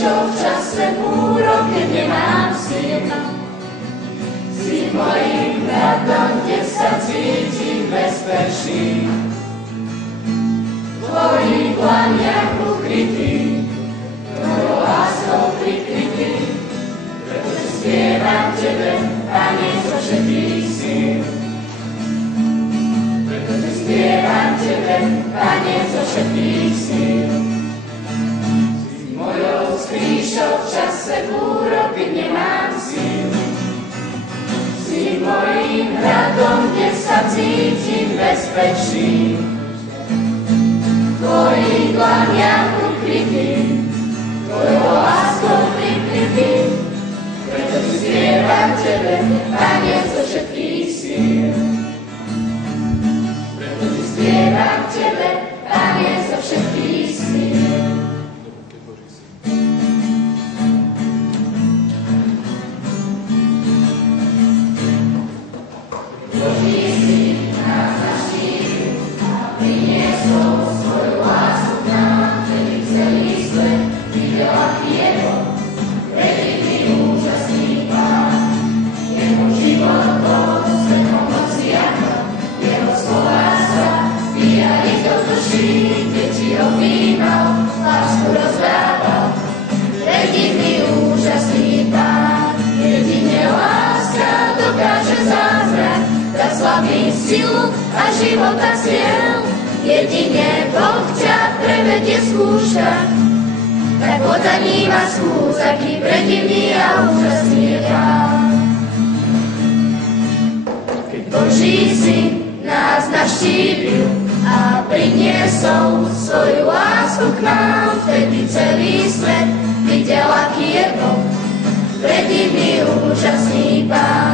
prišiel v čase búrok, keď nemám síl. Si mojím hradom, kde sa cítim bezpečný. V tvojich dlaniach ukrytý, tvojou láskou prikrytý. Pretože spievam tebe, Pane, zo všetkých síl. Pretože spievam tebe, Pane, zo všetkých síl. Mojou skríšou v čase búrok, keď nemám síl. Si mojím hradom, kde sa cítim bezpečný. V tvojich dlaniach ukrytý, tvojou láskou prikrytý. Preto ti spievam tebe, Pane, zo všetkých síl. Preto ti spievam tebe, Pane, zo všetkých síl. Silu a života cieľ, jedine Boh ťa prevedie skúšať. Tak poď za ním a skús, aký predivný a úžasný je Pán. Keď Boží syn nás navštívil a priniesol svoju lásku k nám, vtedy celý svet videl, aký je Boh, predivný, úžasný Pán.